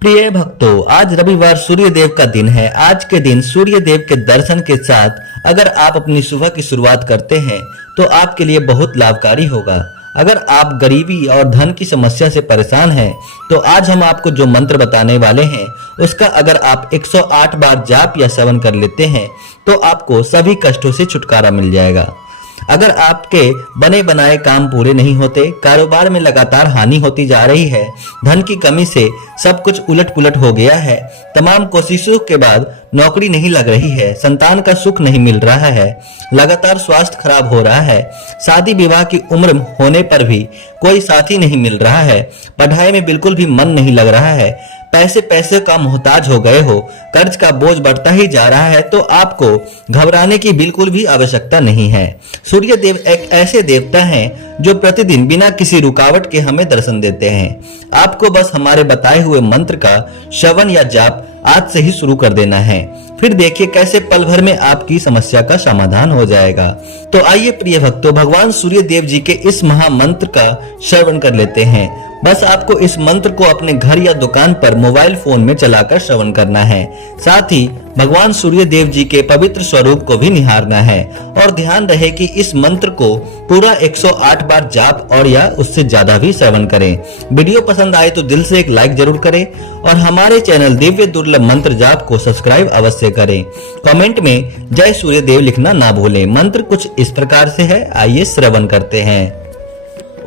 प्रिय भक्तों, आज रविवार सूर्य देव का दिन है। आज के दिन सूर्य देव के दर्शन के साथ अगर आप अपनी सुबह की शुरुआत करते हैं तो आपके लिए बहुत लाभकारी होगा। अगर आप गरीबी और धन की समस्या से परेशान हैं तो आज हम आपको जो मंत्र बताने वाले हैं उसका अगर आप 108 बार जाप या श्रवण कर लेते हैं तो आपको सभी कष्टों से छुटकारा मिल जाएगा। अगर आपके बने बनाए काम पूरे नहीं होते, कारोबार में लगातार हानि होती जा रही है, धन की कमी से सब कुछ उलट पुलट हो गया है, तमाम कोशिशों के बाद नौकरी नहीं लग रही है, संतान का सुख नहीं मिल रहा है, लगातार स्वास्थ्य खराब हो रहा है, शादी विवाह की उम्र होने पर भी कोई साथी नहीं मिल रहा है, पढ़ाई में बिल्कुल भी मन नहीं लग रहा है, पैसे का मोहताज हो गए हो, कर्ज का बोझ बढ़ता ही जा रहा है, तो आपको घबराने की बिल्कुल भी आवश्यकता नहीं है। सूर्य देव एक ऐसे देवता हैं जो प्रतिदिन बिना किसी रुकावट के हमें दर्शन देते हैं। आपको बस हमारे बताए हुए मंत्र का श्रवण या जाप आज से ही शुरू कर देना है, फिर देखिए कैसे पल भर में आपकी समस्या का समाधान हो जाएगा। तो आइए प्रिय भक्तों, भगवान सूर्य देव जी के इस महामंत्र का श्रवण कर लेते हैं। बस आपको इस मंत्र को अपने घर या दुकान पर मोबाइल फोन में चलाकर श्रवण करना है। साथ ही भगवान सूर्य देव जी के पवित्र स्वरूप को भी निहारना है और ध्यान रहे कि इस मंत्र को पूरा 108 बार जाप और या उससे ज्यादा भी श्रवण करें। वीडियो पसंद आए तो दिल से एक लाइक जरूर करें और हमारे चैनल दिव्य दुर्लभ मंत्र जाप को सब्सक्राइब अवश्य करें। कमेंट में जय सूर्य देव लिखना ना भूलें। मंत्र कुछ इस प्रकार से है, आइए श्रवण करते हैं।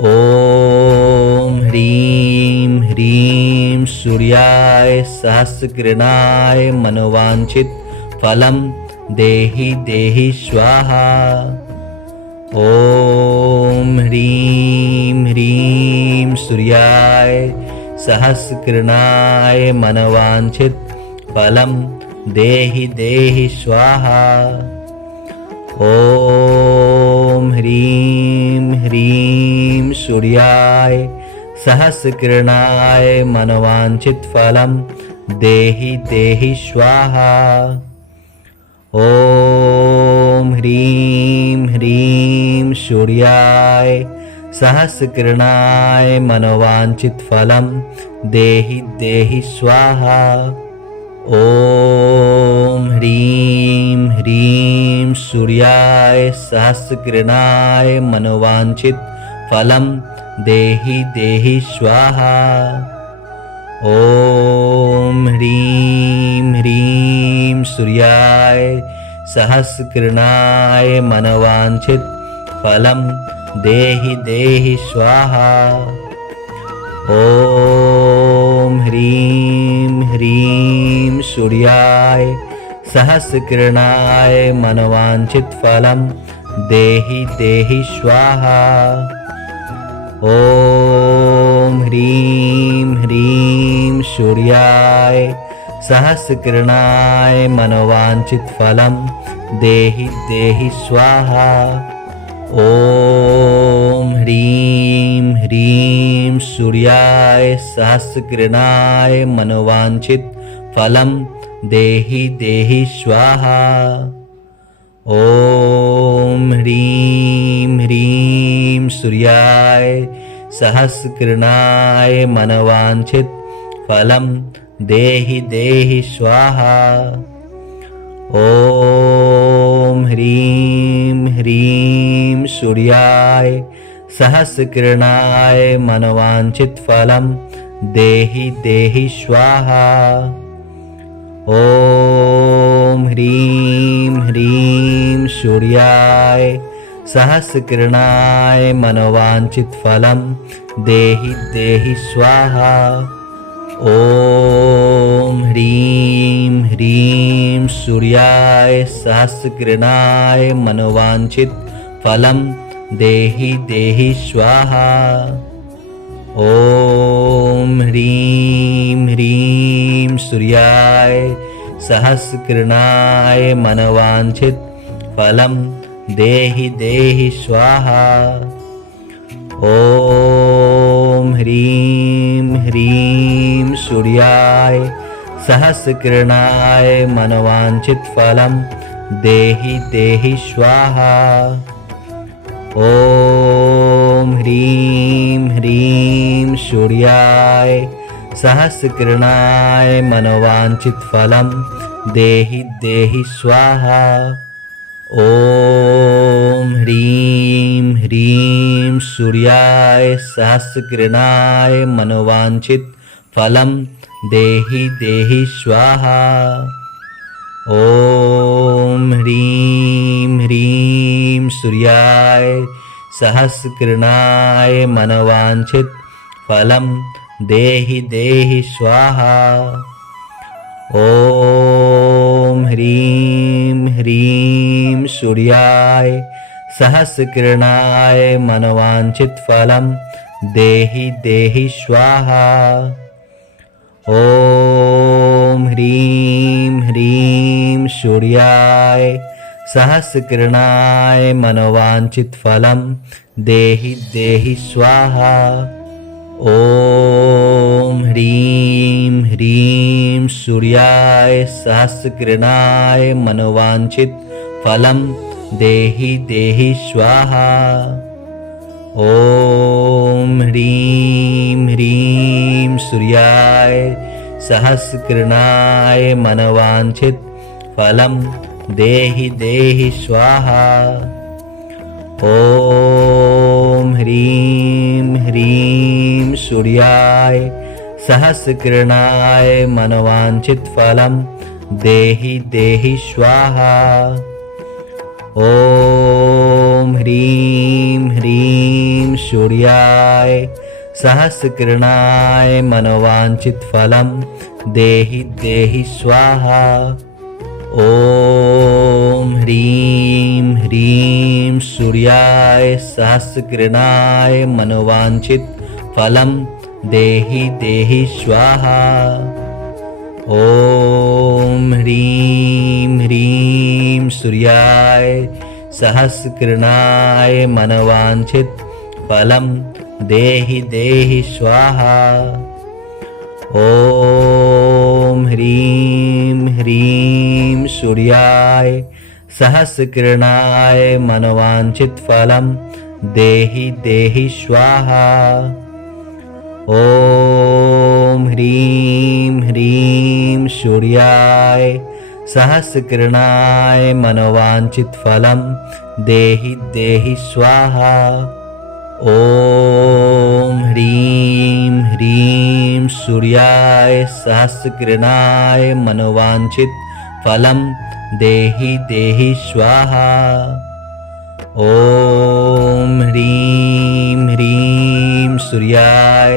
ओम ह्रीं ह्रीं सूर्याय सहस्रकिरणाय मनोवांछित फलम देहि देहि स्वाहा। ओम ह्रीं ह्रीं सूर्याय सहस्रकिरणाय मनोवांछित फलम देहि देहि स्वाहा। ओम ह्रीं ह्रीं सूर्याय सहस्रकिरणाय मनोवांछित फलम देहि देहि स्वाहा। ओम ह्रीं ह्रीं सूर्याय सहस्रकिरणाय मनोवांछित फलम देहि देहि स्वाहा। ओम ह्रीं ह्रीं सूर्याय सहस्रकिरणाय मनोवांछित फलम देहि देहि स्वाहा। ओम ह्रीं ह्रीं सूर्याय सहस्रकिरणाय मनोवांछित फलम देहि देहि स्वाहा। ओम ह्रीं ह्रीं सूर्याय सहस्रकिरणाय मनोवांछित फलम देहि देहि स्वाहा। ओम ह्रीं ह्रीं सूर्याय सहस्रकिरणाय मनोवांछित फलम देहि देहि स्वाहा। ओम ह्रीं ह्रीं सूर्याय सहस्रकिरणाय मनोवांछित फलम देहि देहि स्वाहा। ओम ह्रीं ह्रीं सूर्याय सहस्रकिरणाय मनोवांछित फलम देहि देहि स्वाहा। ओम ह्रीं ह्रीं सूर्याय सहस्रकिरणाय मनोवांछित फलम देहि देहि स्वाहा। ओम ह्रीं ह्रीं सूर्याय सहस्रकिरणाय मनोवांछित फलम देहि देहि स्वाहा। ओम ह्रीं ह्रीं सूर्याय सहस्रकिरणाय मनोवांछित फलम देहि देहि स्वाहा। ओम ह्रीं ह्रीं सूर्याय सहस्रकिरणाय मनोवांछित फलम देहि देहि स्वाहा। ओम ह्रीं ह्रीं सूर्याय सहस्रकिरणाय मनोवांछित फलम देहि देहि स्वाहा। ओम ह्रीं ह्रीं सूर्याय सहस्रकिरणाय मनोवांछितफलं देहि देहि स्वाहा। ॐ ह्रीं ह्रीं सूर्याय सहस्रकिरणाय मनोवांछितफलं देहि देहि स्वाहा। ॐ ह्रीं ह्रीं सूर्याय सहस्रकिरणाय मनोवांछितफलं देहि देहि स्वाहा। ॐ ह्रीं ह्रीं सूर्याय सहस्रकिरणाय मनोवांछितफलं देहि देहि स्वाहा। ॐ ह्रीं ह्रीं सूर्याय सहस्रकिरणाय मनोवांछितफलं देहि देहि स्वाहा। ॐ ह्रीं ह्रीं सूर्याय सहस्रकिरणाय मनोवांछितफलं देहि देहि स्वाहा। ॐ ह्रीं ह्रीं सूर्याय सहस्रकिरणाय मनोवांछितफलं देहि देहि स्वाहा। ॐ ह्रीं ह्रीं सूर्याय सहस्रकिरणाय मनोवांछितफलं देहि देहि स्वाहा। ॐ ह्रीं ह्रीं सूर्याय सहस्रकिरणाय मनोवांछितफलं देहि देहि स्वाहा। ॐ ह्रीं ह्रीं सूर्याय सहस्रकिरणाय मनोवांछितफलं देहि देहि स्वाहा। ॐ ह्रीं ह्रीं सूर्याय सहस्रकिरणाय मनोवांछितफलं देहि देहि स्वाहा। ॐ ह्रीं ह्रीं सूर्याय सहस्रकिरणाय मनोवांछितफलं देहि देहि स्वाहा। ॐ ह्रीं ह्रीं सूर्याय सहस्रकिरणाय मनोवांछितफलं देहि देहि स्वाहा। ॐ ह्रीं ह्रीं सूर्याय सहस्रकिरणाय मनोवांछितफलं देहि देहि स्वाहा। ॐ ह्रीं ह्रीं सूर्याय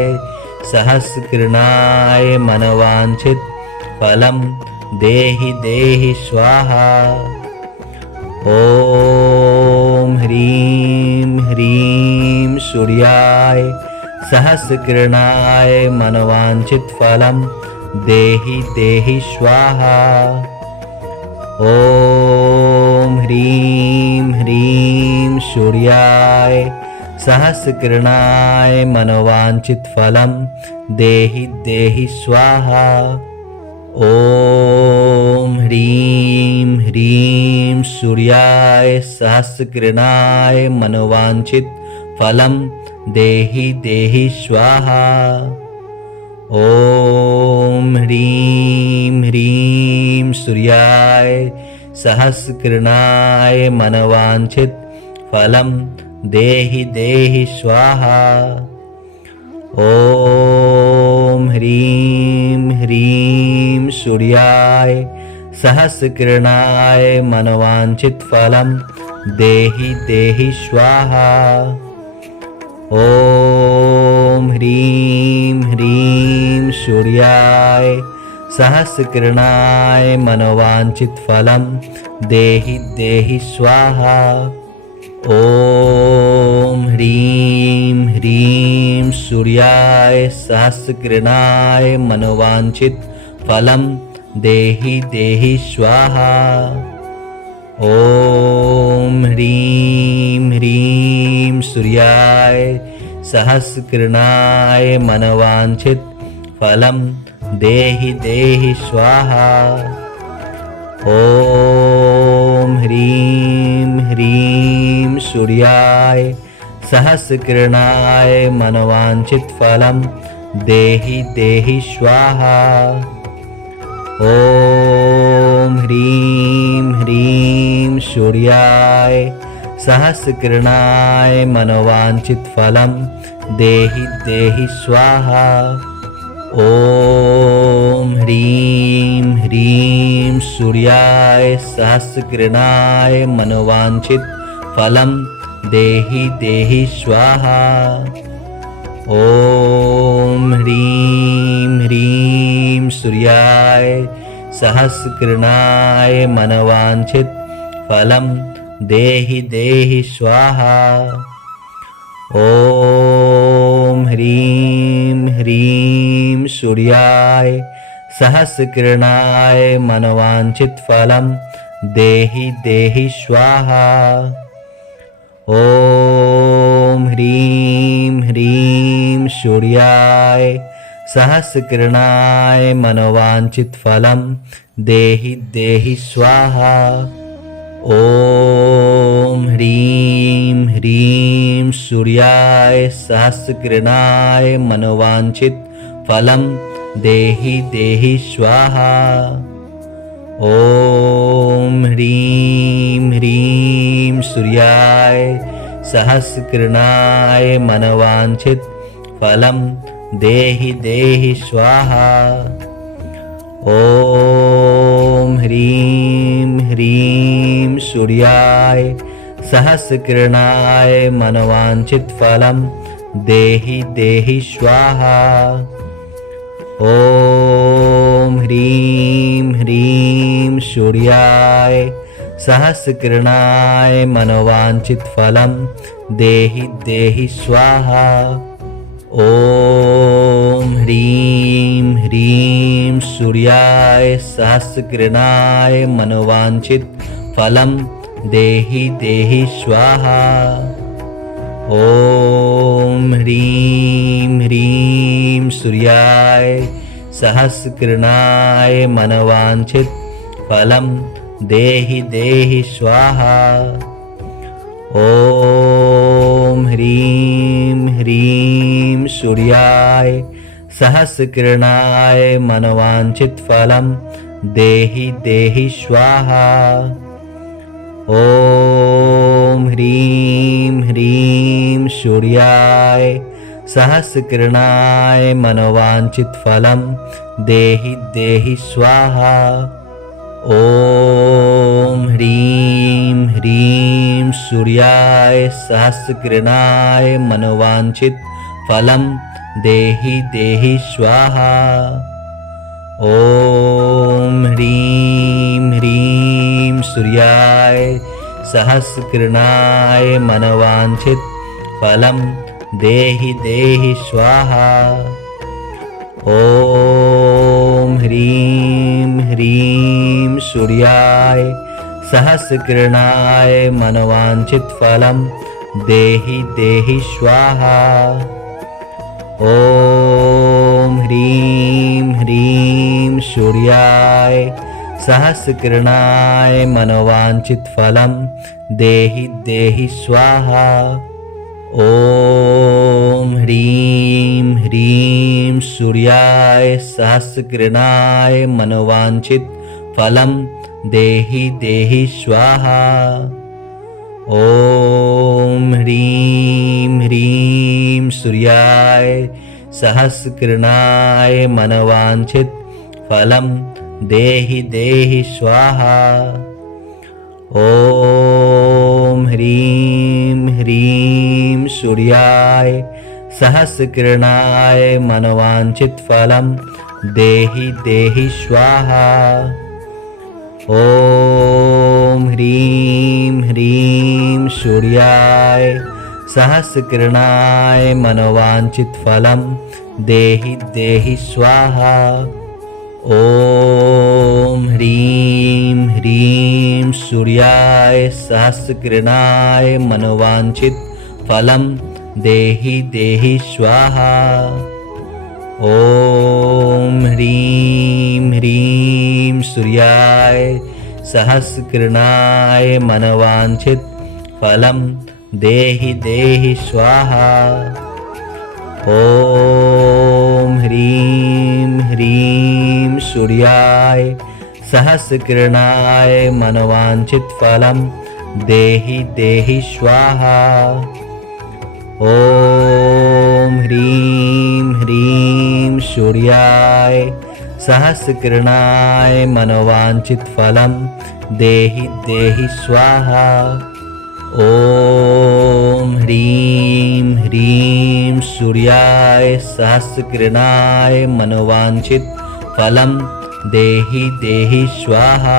सहस्रकिरणाय मनोवांछितफलं देहि देहि स्वाहा। ॐ ह्रीं ह्रीं सूर्याय सहस्रकिरणाय मनोवांछितफलं देहि देहि स्वाहा। ॐ ह्रीं ह्रीं सूर्याय सहस्रकिरणाय मनोवांछितफलं देहि देहि स्वाहा। ॐ ह्रीं ह्रीं सूर्याय सहस्रकिरणाय मनोवांछितफलं देहि देहि स्वाहा। ॐ ह्रीं ह्रीं सूर्याय सहस्रकिरणाय मनोवांछितफलं देहि देहि स्वाहा। ॐ ह्रीं ह्रीं सूर्याय सहस्रकिरणाय मनोवांछितफलं देहि देहि स्वाहा। ॐ ह्रीं ह्रीं सूर्याय सहस्रकिरणाय मनोवांछितफलं देहि देहि स्वाहा। ॐ ह्रीं ह्रीं सूर्याय सहस्रकिरणाय मनोवांछितफलं देहि देहि स्वाहा। ॐ ह्रीं ह्रीं सूर्याय सहस्रकिरणाय मनोवांछितफलं देहि देहि स्वाहा। ॐ ह्रीं ह्रीं सूर्याय सहस्रकिरणाय मनोवांछितफलं देहि देहि स्वाहा। ॐ ह्रीं ह्रीं सूर्याय सहस्रकिरणाय मनोवांछितफलं देहि देहि स्वाहा। ॐ ह्रीं ह्रीं सूर्याय सहस्रकिरणाय मनोवांछितफलं देहि देहि स्वाहा। ॐ ह्रीं ह्रीं सूर्याय सहस्रकिरणाय मनोवांछितफलं देहि देहि स्वाहा। ॐ ह्रीं ह्रीं सूर्याय सहस्रकिरणाय मनोवांछितफलं देहि देहि स्वाहा। ॐ ह्रीं ह्रीं सूर्याय सहस्रकिरणाय मनोवांछितफलं देहि देहि स्वाहा। ॐ ह्रीं ह्रीं सूर्याय सहस्रकिरणाय मनोवांछितफलं देहि देहि स्वाहा। ॐ ह्रीं ह्रीं सूर्याय सहस्रकिरणाय मनोवांछितफलं देहि देहि स्वाहा। ॐ ह्रीं ह्रीं सूर्याय सहस्रकिरणाय मनोवांछितफलं देहि देहि स्वाहा। ॐ ह्रीं ह्रीं सूर्याय सहस्रकिरणाय मनोवांछितफलं देहि देहि स्वाहा। ॐ ह्रीं ह्रीं सूर्याय सहस्रकिरणाय मनोवांछितफलं देहि देहि स्वाहा। ॐ ह्रीं ह्रीं सूर्याय सहस्रकिरणाय मनोवांछितफलं देहि देहि स्वाहा। ॐ ह्रीं ह्रीं सूर्याय सहस्रकिरणाय मनोवांछितफलं देहि देहि स्वाहा। ॐ ह्रीं ह्रीं सूर्याय सहस्रकिरणाय मनोवांछितफलं देहि देहि स्वाहा। ॐ ह्रीं ह्रीं सूर्याय सहस्रकिरणाय मनोवांछितफलं देहि देहि स्वाहा। ॐ ह्रीं ह्रीं सूर्याय सहस्रकिरणाय मनोवांछितफलं देहि देहि स्वाहा। ॐ ह्रीं ह्रीं सूर्याय सहस्रकिरणाय मनोवांछितफलं देहि देहि स्वाहा। ॐ ह्रीं ह्रीं सूर्याय सहस्रकिरणाय मनोवांछितफलं देहि देहि स्वाहा। ॐ ह्रीं ह्रीं सूर्याय सहस्रकिरणाय मनोवांछितफलं देहि देहि स्वाहा। ॐ ह्रीं ह्रीं सूर्याय सहस्रकिरणाय मनोवांछितफलं देहि देहि स्वाहा। ॐ ह्रीं ह्रीं सूर्याय सहस्रकिरणाय मनोवांछितफलं देहि देहि स्वाहा। ॐ ह्रीं ह्रीं सूर्याय सहस्रकिरणाय मनोवांछितफलं देहि देहि स्वाहा। ॐ ह्रीं ह्रीं सूर्याय सहस्रकिरणाय मनोवांछितफलं देहि देहि स्वाहा। ॐ ह्रीं ह्रीं सूर्याय सहस्रकिरणाय मनोवांछितफलं देहि देहि स्वाहा। ॐ ह्रीं ह्रीं सूर्याय सहस्रकिरणाय मनोवांछितफलं देहि देहि स्वाहा। ॐ ह्रीं ह्रीं सूर्याय सहस्रकिरणाय मनोवांछितफलं देहि देहि स्वाहा। ॐ ह्रीं ह्रीं सूर्याय सहस्रकिरणाय मनोवांछितफलं देहि देहि स्वाहा।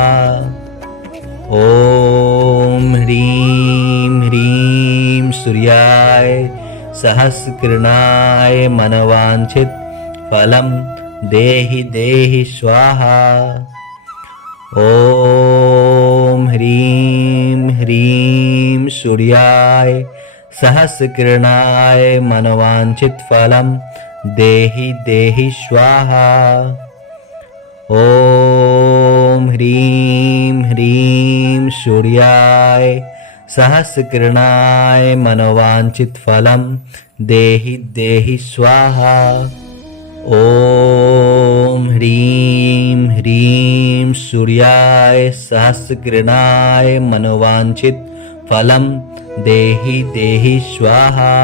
ॐ ह्रीं ह्रीं सूर्याय सहस्रकिरणाय मनोवांछितफलं देहि देहि स्वाहा। ॐ ह्रीं ह्रीं सूर्याय सहस्रकिरणाय मनोवांछितफलं देहि देहि स्वाहा। ॐ ह्रीं ह्रीं सूर्याय सहस्रकिरणाय मनोवांछितफलं देहि देहि स्वाहा। ॐ ह्रीं ह्रीं सूर्याय सहस्रकिरणाय मनोवांछितफलं देहि देहि स्वाहा।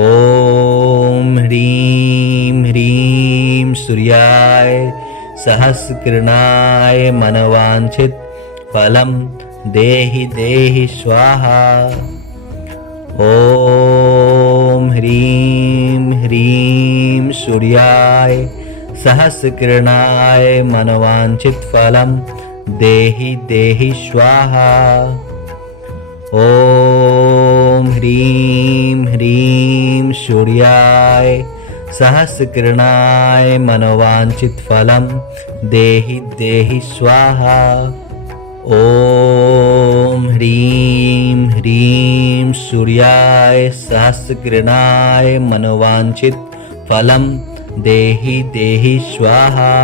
ॐ ह्रीं ह्रीं सूर्याय सहस्रकिरणाय मनोवांछितफलं देहि देहि स्वाहा। ॐ ह्रीं ह्रीं सूर्याय सहस्रकिरणाय मनोवांछितफलं देहि देहि स्वाहा। ॐ ह्रीं ह्रीं सूर्याय सहस्रकिरणाय मनोवांछितफलं देहि देहि स्वाहा। ॐ ह्रीं ह्रीं सूर्याय सहस्रकिरणाय मनोवांछितफलं देहि देहि स्वाहा।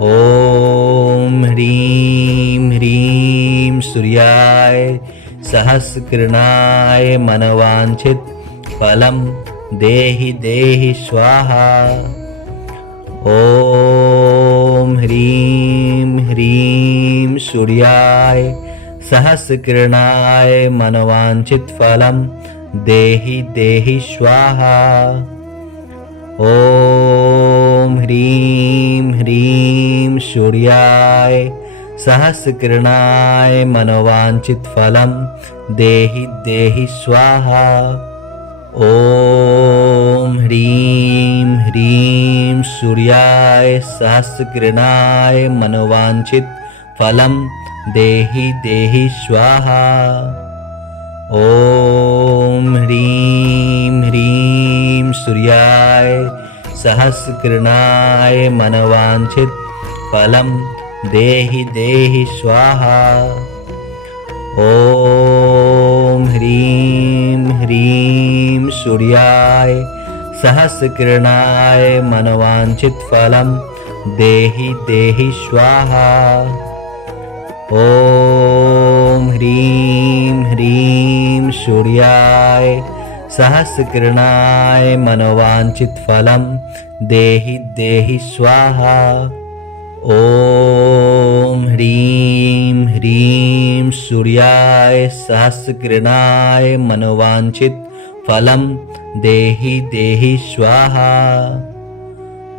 ॐ ह्रीं ह्रीं सूर्याय सहस्रकिरणाय मनोवांछितफलं देहि देहि स्वाहा। ॐ ह्रीं ह्रीं सूर्याय सहस्रकिरणाय मनोवांछितफलं देहि देहि स्वाहा। ॐ ह्रीं ह्रीं सूर्याय सहस्रकिरणाय मनोवांछितफलं देहि देहि स्वाहा। ॐ ह्रीं ह्रीं सूर्याय सहस्रकिरणाय मनोवांछितफलं देहि देहि स्वाहा। ॐ ह्रीं ह्रीं सूर्याय सहस्रकिरणाय मनोवांछितफलं देहि देहि स्वाहा। ॐ ह्रीं ह्रीं सूर्याय सहस्रकिरणाय मनोवांछितफलं देहि देहि स्वाहा। ॐ ह्रीं ह्रीं सूर्याय सहस्रकिरणाय मनोवांछितफलं देहि देहि स्वाहा। ॐ ह्रीं ह्रीं सूर्याय सहस्रकिरणाय मनोवांछितफलं देहि देहि स्वाहा।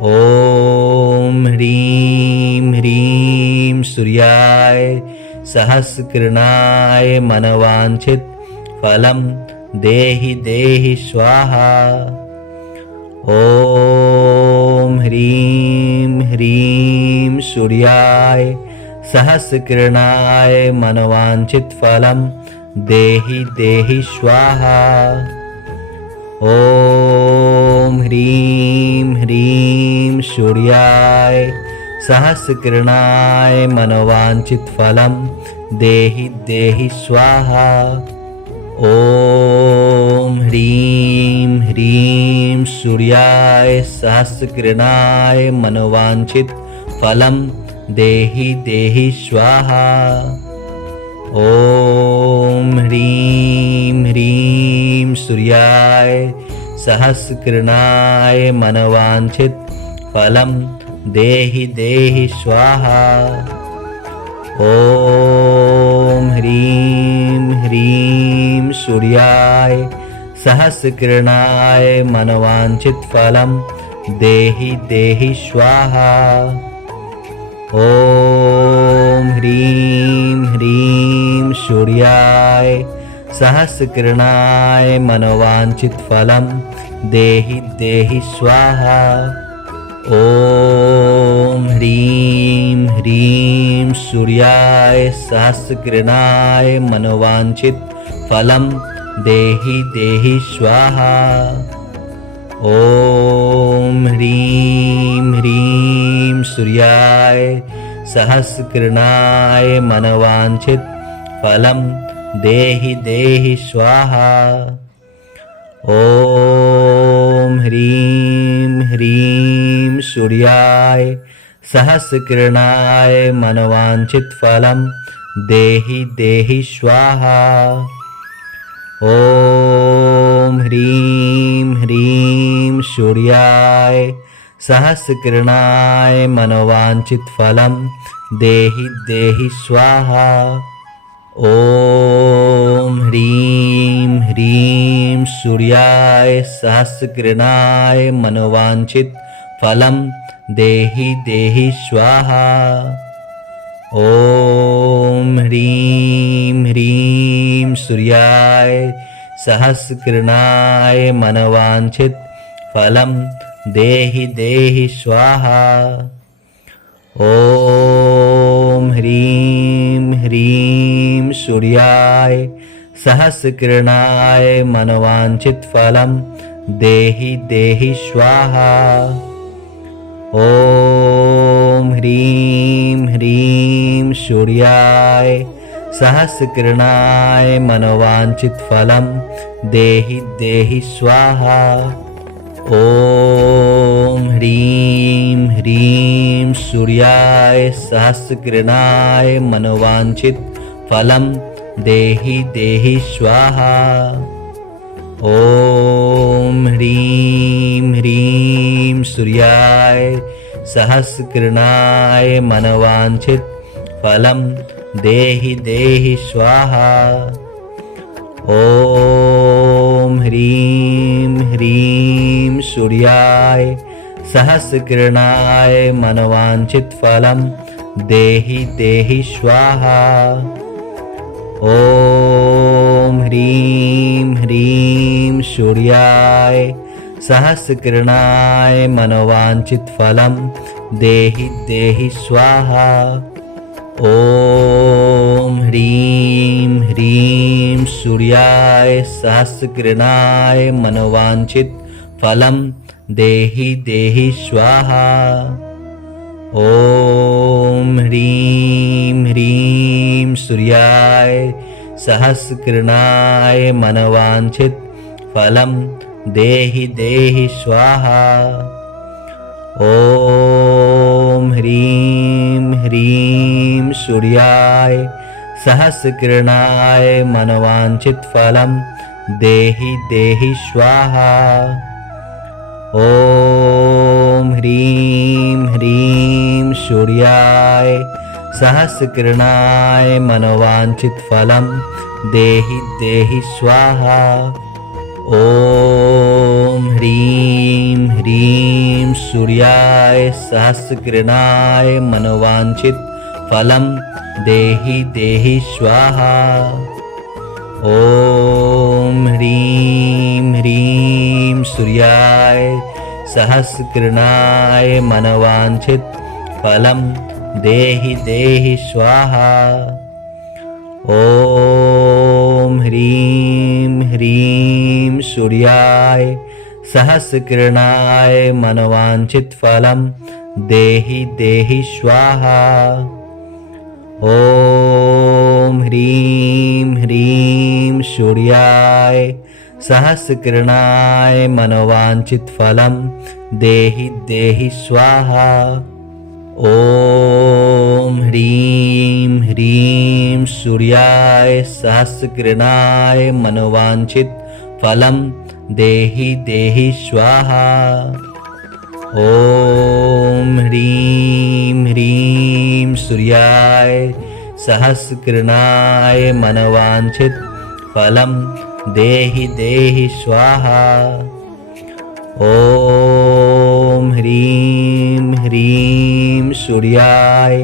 ॐ ह्रीं ह्रीं सूर्याय सहस्रकिरणाय मनोवांछितफलं देहि देहि स्वाहा। ॐ ह्रीं ह्रीं सूर्याय सहस्रकिरणाय मनोवांछितफलं देहि देहि स्वाहा। ॐ ह्रीं ह्रीं सूर्याय सहस्रकिरणाय मनोवांछितफलं देहि देहि स्वाहा। ॐ ह्रीं ह्रीं सूर्याय सहस्रकिरणाय मनोवांछितफलं देहि देहि स्वाहा। ॐ ह्रीं ह्रीं सूर्याय सहस्रकृणाय मनवांछित फलम देहि देहि स्वाहा। ओम ह्रीं ह्रीं सूर्याय सहस्रकृणाय मनवांछित फलम देहि देहि स्वाहा। ओम ह्रीं ह्रीं सूर्याय सहस्रकृणाय मनवांछित फलम देहि देहि स्वाहा। ओम ह्रीं ह्रीं सूर्याय सहस्रकृणाय मनवांछित फलम देहि देहि स्वाहा। ओम ह्रीं ह्रीं सूर्याय सहस्रकृणाय मनवांछित फलम देहि देहि स्वाहा। ओम ह्रीं ह्रीं सूर्याय सहस्रकृणाय मनवांछित फलम देहि देहि स्वाहा। ओम ह्रीं ह्रीं सूर्याय सहस्रकृणाय मनवांछित फलम देहि देहि स्वाहा। ओम ह्रीं ह्रीं सूर्याय सहस्रकृणाय मनवांछित फलम देहि देहि स्वाहा। ओम ह्रीं ह्रीं सूर्याय सहस्रकृणाय मनवांछित फलम देहि देहि स्वाहा। ओम ह्रीं ह्रीं सूर्याय सहस्रकृणाय मनवांछित फलम देहि देहि स्वाहा। ओम ह्रीं ह्रीं सूर्याय सहस्रकृणाय मनवांछित फलम देहि देहि स्वाहा। ओम ह्रीं ह्रीं सूर्याय सहस्रकृणाय मनवांछित फलम देहि देहि स्वाहा। ओम ह्रीं ह्रीं सूर्याय सहस्रकृणाय मनवांछित फलम देहि देहि स्वाहा। ओम ह्रीं ह्रीं सूर्याय सहस्रकृणाय मनवांछित फलम देहि देहि स्वाहा। ओम ह्रीं ह्रीं सूर्याय सहस्रकृणाय मनवांछित फलम देहि देहि स्वाहा। ओम ह्रीं ह्रीं सूर्याय सहस्रकृणाय मनवांछित फलम देहि देहि स्वाहा। ओम ह्रीं ह्रीं सूर्याय सहस्रकृणाय मनवांछित फलम देहि देहि स्वाहा। ओम ह्रीं ह्रीं सूर्याय सहस्रकृणाय मनवांछित फलम देहि देहि स्वाहा। ओम ह्रीं ह्रीं सूर्याय सहस्रकृणाय मनवांछित फलम देहि देहि स्वाहा। ओम ह्रीं ह्रीं सूर्याय सहस्रकृणाय मनवांछित फलम देहि देहि स्वाहा। ओम ह्रीं ह्रीं सूर्याय सहस्रकृणाय मनवांछित फलम देहि देहि स्वाहा। ओम ह्रीं ह्रीं सूर्याय सहस्रकृणाय मनवांछित फलम देहि देहि स्वाहा। ओम ह्रीं ह्रीं सूर्याय सहस्रकृणाय मनवांछित फलम देहि देहि स्वाहा। ओम ह्रीं ह्रीं सूर्याय सहस्रकृणाय मनवांछित फलं देहि देहि स्वाहा। ॐ ह्रीं ह्रीं सूर्याय सहस्रकिरणाय मनवांछित फलं देहि देहि स्वाहा। ॐ ह्रीं ह्रीं सूर्याय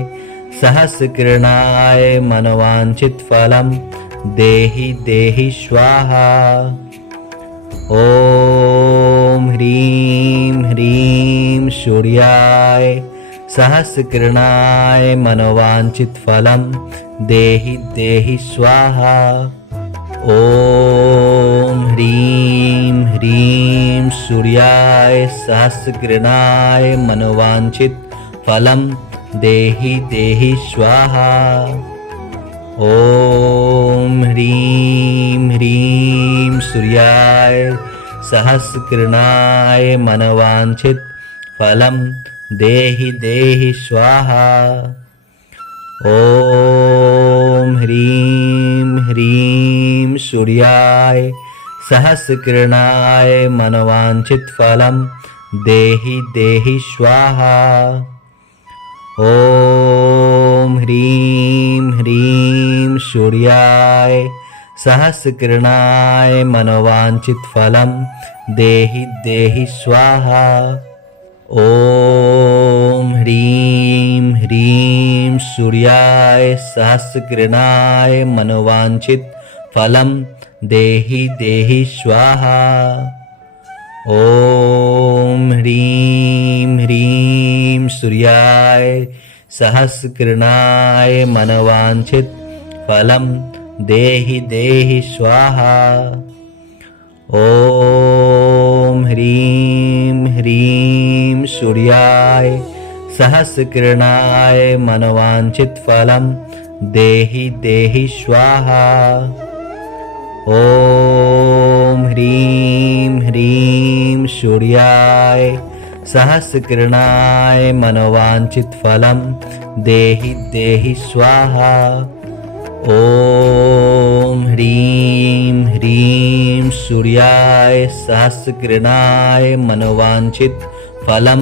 सहस्रकिरणाय मनवांछित फलं देहि देहि स्वाहा। ॐ ह्रीं ह्रीं सूर्याय सहस्रकिरणाय मनवांछित फलं देहि देहि स्वाहा। ॐ ह्रीं ह्रीं सूर्याय सहस्रकिरणाय मनवांछित फलं देहि देहि स्वाहा। ॐ ह्रीं ह्रीं सूर्याय सहस्रकिरणाय मनवांछित फलं देहि देहि स्वाहा। ॐ ह्रीं ह्रीं सूर्याय सहस्रकिरणाय मनवांछित फलं देहि देहि स्वाहा। ॐ ह्रीं ह्रीं सूर्याय सहस्रकिरणाय मनवांछित फलं देहि देहि स्वाहा। ॐ ह्रीं ह्रीं सूर्याय सहस्रकिरणाय मनवांछित फलं देहि देहि स्वाहा। ॐ ह्रीं ह्रीं सूर्याय सहस्रकिरणाय मनवांछित फलं देहि देहि स्वाहा। ॐ ह्रीं ह्रीं सूर्याय सहस्रकिरणाय मनवांछित फलं देहि देहि स्वाहा। ॐ ह्रीं ह्रीं सूर्याय सहस्रकिरणाय मनवांछित फलं देहि देहि स्वाहा। ॐ ह्रीं ह्रीं सूर्याय सहस्रकिरणाय मनवांछित फलं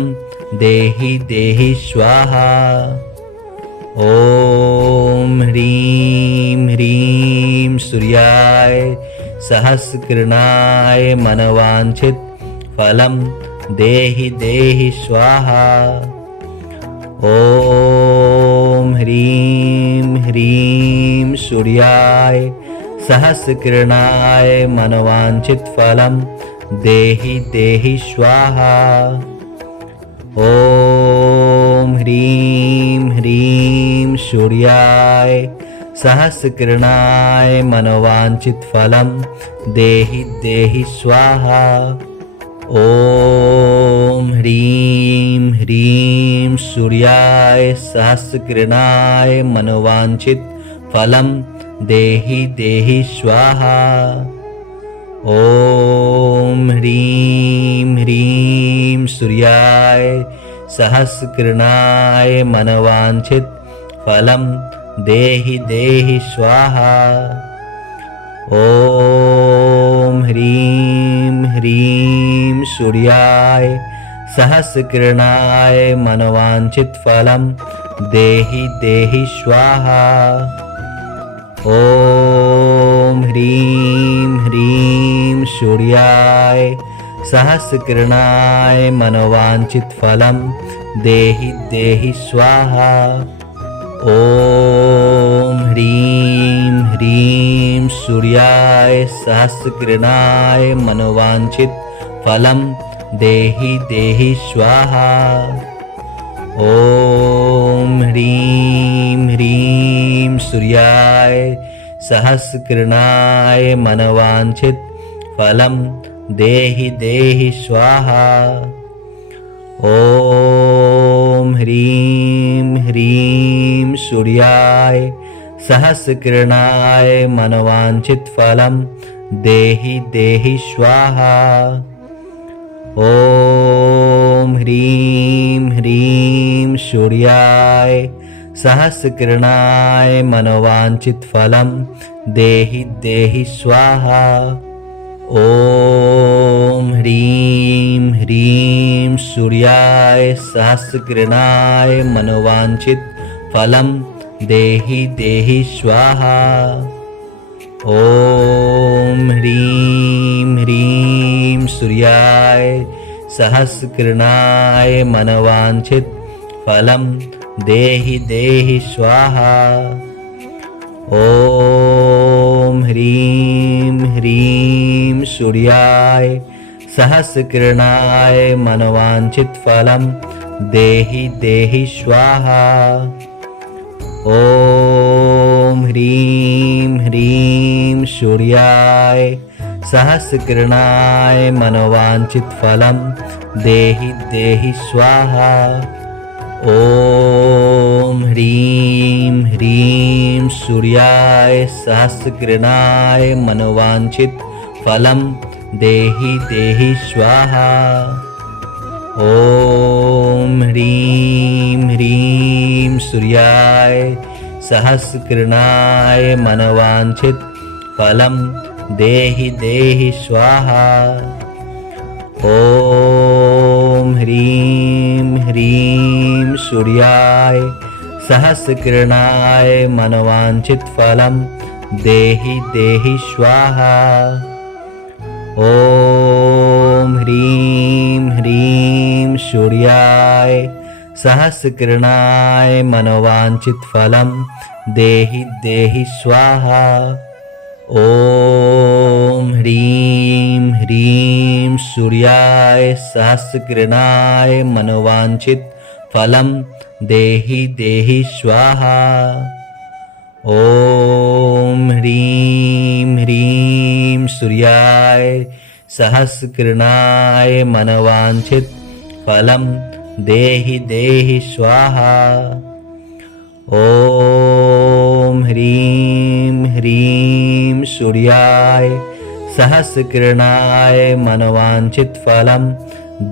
देहि देहि स्वाहा। ॐ ह्रीं ह्रीं सूर्याय सहस्रकिरणाय मनवांछित फलं देहि देहि स्वाहा। ॐ ह्रीं ह्रीं सूर्याय सहस्रकिरणाय मनवांछित फलं देहि देहि स्वाहा। ॐ ह्रीं ह्रीं सूर्याय सहस्रकिरणाय मनवांछित फलं देहि देहि स्वाहा। ॐ ह्रीं ह्रीं सूर्याय सहस्रकिरणाय मनवांछित फलं देहि देहि स्वाहा। ॐ ह्रीं ह्रीं सूर्याय सहस्रकिरणाय मनवांछित फलं देहि देहि स्वाहा। ॐ ह्रीं ह्रीं सूर्याय सहस्रकिरणाय मनवांछित फलं देहि देहि स्वाहा। ॐ ह्रीं ह्रीं सूर्याय सहस्रकिरणाय मनवांछित फलं देहि देहि स्वाहा। ॐ ह्रीं ह्रीं सूर्याय सहस्रकिरणाय मनवांछित फलं देहि देहि स्वाहा। ॐ ह्रीं ह्रीं सूर्याय सहस्रकिरणाय मनवांछित फलं देहि देहि स्वाहा। ॐ ह्रीं ह्रीं सूर्याय सहस्रकिरणाय मनवांछित फलं देहि देहि स्वाहा। ॐ ह्रीं ह्रीं सूर्याय सहस्रकिरणाय मनवांछित फलं देहि देहि स्वाहा। ॐ ह्रीं ह्रीं सूर्याय सहस्रकिरणाय मनोवांछित फलं देहि देहि स्वाहा। ॐ ह्रीं ह्रीं सूर्याय सहस्रकिरणाय मनोवांछित फलं देहि देहि स्वाहा। ॐ ह्रीं ह्रीं सूर्याय सहस्रकिरणाय मनोवांछित फलं देहि देहि स्वाहा। ॐ ह्रीं ह्रीं सूर्याय सहस्रकिरणाय मनोवांछित फलं देहि देहि स्वाहा। ॐ ह्रीं ह्रीं सूर्याय सहस्रकिरणाय मनोवांछित फलं देहि देहि स्वाहा। ॐ ह्रीं ह्रीं सूर्याय सहस्रकिरणाय मनोवांछित फलं देहि देहि स्वाहा। ॐ ह्रीं ह्रीं सूर्याय सहस्रकिरणाय मनोवांछित फलं देहि देहि स्वाहा। ॐ ह्रीं ह्रीं सूर्याय सहस्रकिरणाय मनोवांछित फलं देहि देहि स्वाहा। ॐ ह्रीं ह्रीं सूर्याय सहस्रकिरणाय मनोवांछित फलं देहि देहि स्वाहा। ॐ ह्रीं ह्रीं सूर्याय सहस्रकिरणाय मनोवांछित फलं देहि देहि स्वाहा। ॐ ह्रीं ह्रीं सूर्याय सहस्रकिरणाय मनोवांछित फलं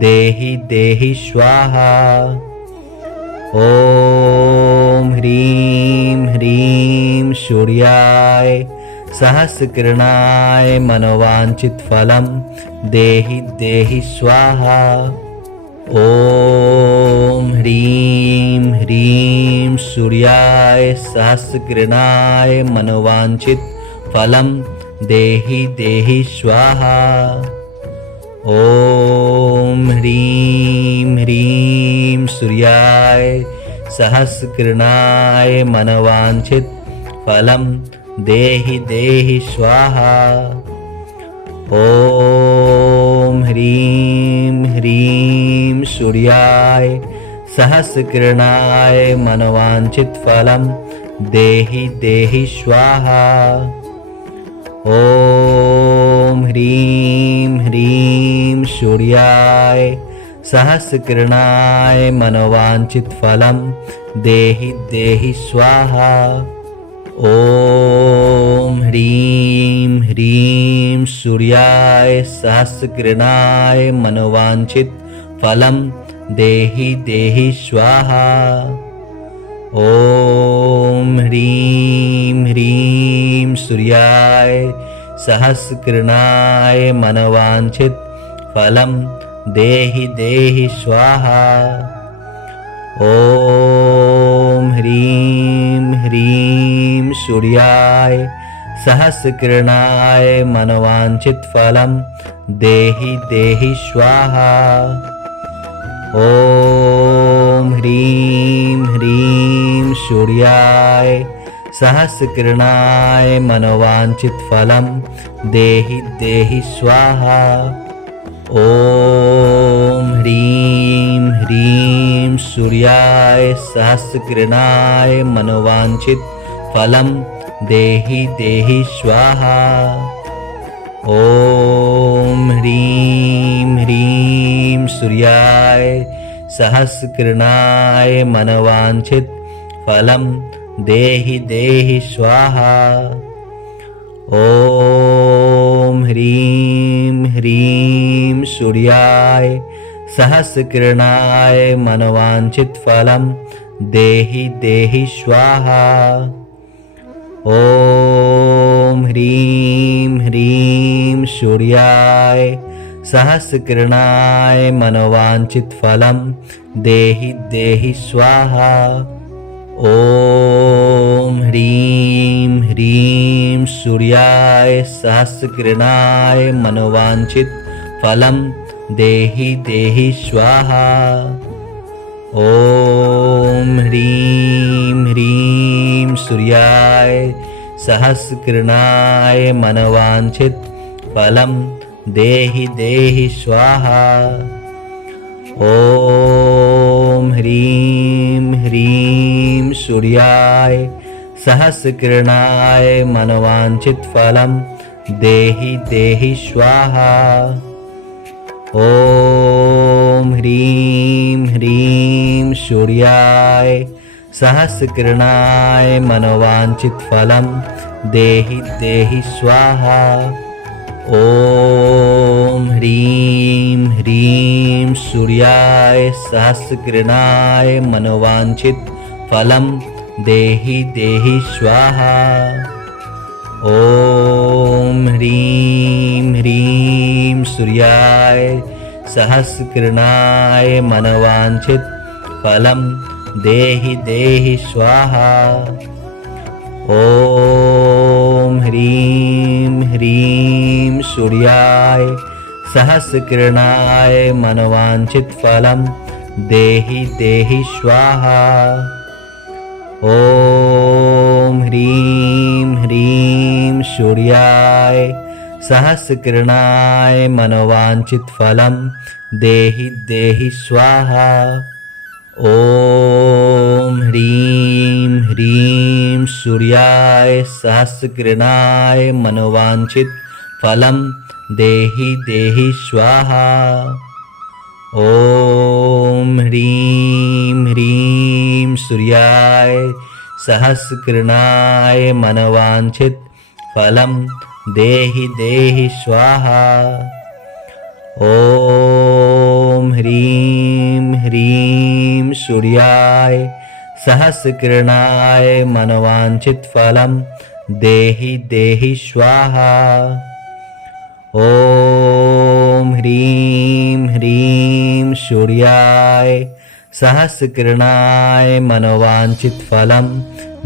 देहि देहि स्वाहा। ॐ ह्रीं ह्रीं सूर्याय सहस्रकिरणाय मनोवांछित फलं देहि देहि स्वाहा। ॐ ह्रीं ह्रीं सूर्याय सहस्रकिरणाय मनोवांछित फलं देहि देहि स्वाहा। ॐ ह्रीं ह्रीं सूर्याय सहस्रकिरणाय मनोवांछित फलं देहि देहि स्वाहा। ॐ ह्रीं ह्रीं सूर्याय सहस्रकिरणाय मनोवांछित फलं देहि देहि स्वाहा। ॐ ह्रीं ह्रीं सूर्याय सहस्रकिरणाय मनोवांछित फलं देहि देहि स्वाहा। ॐ ह्रीं ह्रीं सूर्याय सहस्रकिरणाय मनोवांछित फलं देहि देहि स्वाहा। ॐ ह्रीं ह्रीं सूर्याय सहस्रकिरणाय मनोवांछित फलं देहि देहि स्वाहा। ॐ ह्रीं ह्रीं सूर्याय सहस्रकिरणाय मनोवांछित फलं देहि देहि स्वाहा। ॐ ह्रीं ह्रीं सूर्याय सहस्रकिरणाय मनोवांछित फलं देहि देहि स्वाहा। ॐ ह्रीं ह्रीं सूर्याय सहस्रकिरणाय मनोवांछित फलं देहि देहि स्वाहा। ॐ ह्रीं ह्रीं सूर्याय सहस्रकिरणाय मनोवांछित फलं देहि देहि स्वाहा। ॐ ह्रीं ह्रीं सूर्याय सहस्रकिरणाय मनोवांछित फलं देहि देहि स्वाहा। ॐ ह्रीं ह्रीं सूर्याय सहस्रकिरणाय मनोवांछितफलं देहि देहि स्वाहा। ॐ ह्रीं ह्रीं सूर्याय सहस्रकिरणाय मनोवांछितफलं देहि देहि स्वाहा। ॐ ह्रीं ह्रीं सूर्याय सहस्रकिरणाय मनोवांछितफलं देहि देहि स्वाहा। ॐ ह्रीं ह्रीं सूर्याय सहस्रकिरणाय मनोवांछितफलं देहि देहि स्वाहा। ॐ ह्रीं ह्रीं सूर्याय सहस्रकिरणाय मनोवांछितफलं देहि देहि स्वाहा। ॐ ह्रीं ह्रीं सूर्याय सहस्रकिरणाय मनोवांछितफलं देहि देहि स्वाहा। ॐ ह्रीं ह्रीं सूर्याय सहस्रकिरणाय मनोवांछितफलं देहि देहि स्वाहा। ॐ ह्रीं ह्रीं सूर्याय सहस्रकिरणाय मनोवांछितफलं देहि देहि स्वाहा। ॐ ह्रीं ह्रीं सूर्याय सहस्रकिरणाय मनोवांछितफलं देहि देहि स्वाहा। ॐ ह्रीं ह्रीं सूर्याय सहस्रकिरणाय मनोवांछितफलं देहि देहि स्वाहा। ॐ ह्रीं ह्रीं सूर्याय सहस्रकिरणाय मनोवांछितफलं देहि देहि स्वाहा। ॐ ह्रीं ह्रीं सूर्याय सहस्रकिरणाय मनोवांछितफलं देहि देहि स्वाहा। ॐ ह्रीं ह्रीं सूर्याय सहस्रकिरणाय मनोवांछितफलं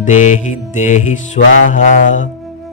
देहि देहि स्वाहा।